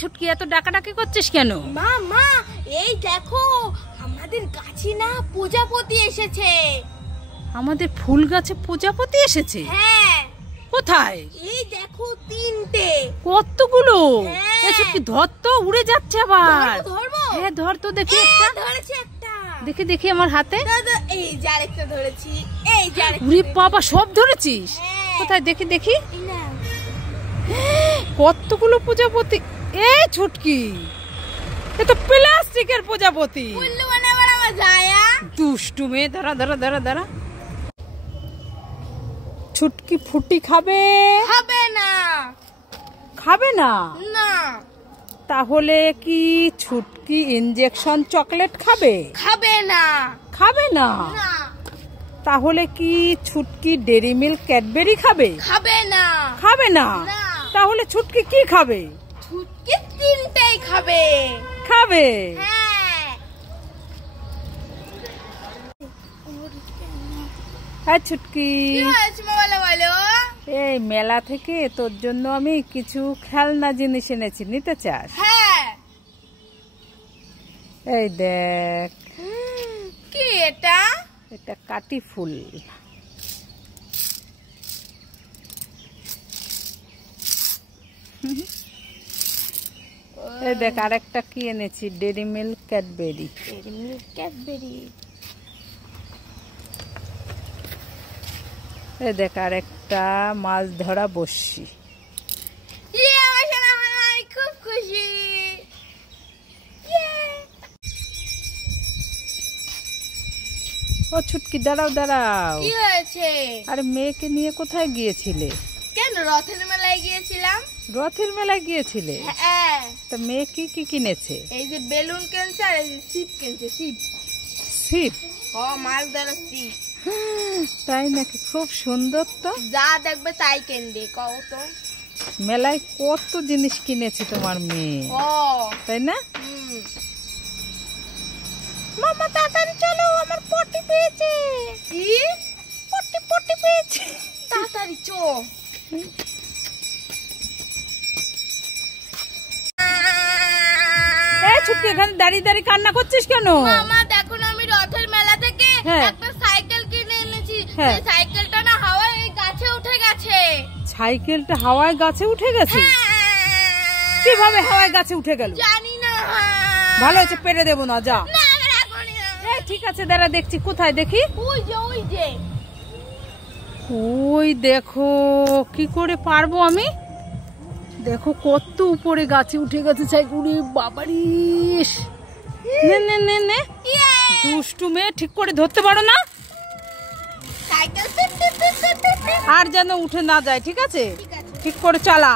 ছুটকি এত ডাকাডাকি করছিস কেন? মা মা এই দেখো আমাদের গাছে না প্রজাপতি এসেছে। আমাদের ফুল গাছে প্রজাপতি এসেছে? হ্যাঁ। কোথায়? এই দেখো তিনটে। কতগুলো? হ্যাঁ। এই ছুটকি ধর তো, উড়ে যাচ্ছে আবার। ধরবো? হ্যাঁ ধর তো দেখি একটা। ধরেছি একটা। দেখি দেখি আমার হাতে। দাদা এই যে আরেকটা ধরেছি। এই যে আরেকটা। উরে বাবা, সব ধরেছিস? হ্যাঁ। কোথায় দেখি দেখি। এই না। কতগুলো প্রজাপতি! এই ছুটকি, এ তো প্লাস্টিকের প্রজাপতি। উল্লু বানাবার আমার যায়া। দুষ্টু মেয়ে, দাঁড়া দাঁড়া দাঁড়া দাঁড়া। ছুটকি ফুটি খাবে? হবে না। খাবে না? না। তাহলে কি ছুটকি ইনজেকশন চকলেট খাবে? খাবে না। খাবে না? না। তাহলে কি ছুটকি ডেরি মিল্ক ক্যাডবেরি খাবে? খাবে না। খাবে না? না। তাহলে ছুটকি কি খাবে? ছুটকি তিনটেই খাবে। খাবে? হ্যাঁ। হ্যাঁ ছুটকি, কি হয়েছে বলো বলো? এই মেলা থেকে তোর জন্য আমি কিছু খেলনা জিনিস এনেছি, নিতে চাস? হ্যাঁ। এই দেখ, কি এটা? এটা কাটি ফুল। এই দেখ আরেকটা কি এনেছি, Dairy Milk Cadbury. Dairy Milk Cadbury. এই দেখ আরেকটা মাছ ধরা বড়শি। ইয়ে আমার আমি খুব খুশি। ইয়ে। ও ছুটকি দাঁড়াও দাঁড়াও। কি হয়েছে? আরে মেয়েকে নিয়ে কোথায় গিয়েছিলে? কেন রথের মেলায় গিয়েছিলাম। রথের মেলায় গিয়েছিলে? হ্যাঁ। তা মেয়ে কি কি কিনেছে? এই যে বেলুন কিনছে আর এই যে ছিপ কিনছে। ছিপ। ছিপ? ও মাছ ধরা ছিপ। তাই নাকি? খুব সুন্দর তো। যা দেখবে তাই কিনবে কও তো। মেলায় কত জিনিস কিনেছে তোমার মেয়ে, ও তাই না? মামা তাড়াতাড়ি চলো আমার পটি পেয়েছে। কি? পটি পেয়েছে। তাড়াতাড়ি চো। এই ছুটকি, এখানে দাঁড়িয়ে দাঁড়িয়ে কান্না করছিস কেন? মামা দেখো না আমি রথের মেলা থেকে একটা সাইকেল কিনে এনেছি। হ্যাঁ। এই সাইকেলটা না হাওয়ায় গাছে উঠে গেছে। সাইকেলটা হাওয়ায় গাছে উঠে গেছে? কিভাবে হাওয়ায় গাছে উঠে গেল? জানি না। ভালো হয়েছে, পেরে দেবো না, যা। না রাখোনি। এই ঠিক আছে, দাঁড়া দেখছি, কোথায় দেখি। ওই যে ওই যে। ওই দেখো, কি করে পারবো আমি? দেখো কত উপরে গাছে উঠে গেছে সাইকেল। বাবারি, নে নে নে নে। দুষ্টু মেয়ে, ঠিক করে ধরতে পারো না? সাইকেল আর যেন উঠে না যায়, ঠিক আছে? ঠিক আছে। ঠিক করে চালা।